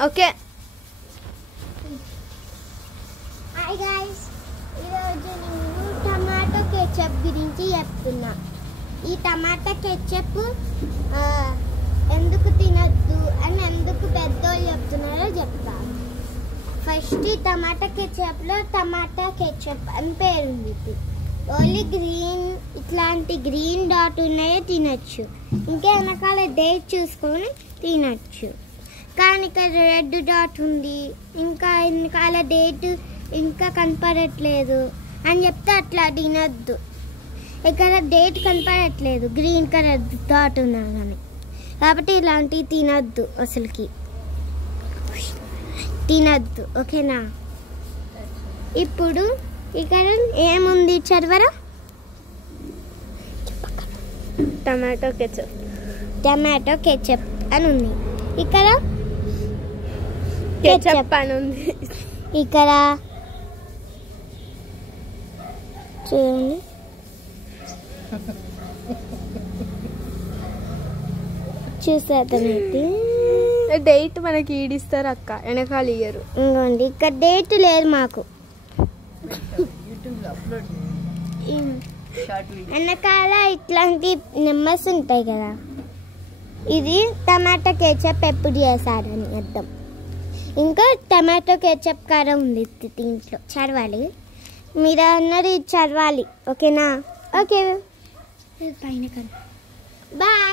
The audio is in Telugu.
ఓకే. హాయ్ గైస్, ఈరోజు నేను టమాటో కెచప్ గురించి చెప్తున్నా. ఈ టమాటా కెచప్ ఎందుకు తినద్దు అని ఎందుకు పెద్దోళ్ళు చెప్తున్నారో చెప్తాను. ఫస్ట్ ఈ టమాటా కెచప్లో టమాటా కెచప్ అని పేరుంది. ఓన్లీ గ్రీన్ ఇట్లాంటి గ్రీన్ డాట్ ఉన్నాయో తినచ్చు, ఇంకా వెనకాల డేట్ చూసుకొని తినచ్చు. కానీ ఇక్కడ రెడ్ డాట్ ఉంది, ఇంకా వెనకాల డేట్ ఇంకా కనపడట్లేదు అని చెప్తే అట్లా తినద్దు. ఇక్కడ డేట్ కనపడట్లేదు, గ్రీన్ కలర్ డాట్ ఉన్నా కానీ, కాబట్టి ఇలాంటివి తినద్దు, అసలుకి తినద్దు. ఓకేనా? ఇప్పుడు ఇక్కడ ఏముంది చదవరా? టమాటో కెచప్, టమాటో కెచప్ అని ఉంది. ఇక్కడ కెచప్ అని ఉంది. ఇక్కడ చూడండి, చూసేది డేట్ మనకి ఈడిస్తారు అక్క, వెనకాల ఇయ్యరు. ఇంకోండి ఇక్కడ డేట్ లేదు మాకు, వెనకాల ఇట్లాంటి నెంబర్స్ ఉంటాయి కదా. ఇది టమాటో కెచప్ ఎప్పుడు చేశారని అర్థం. ఇంకా టమాటో కెచప్ కారం ఉంది దీంట్లో, చదవాలి. మీరు అన్నది చదవాలి. ఓకేనా? ఓకే, పైన కదా. బాయ్.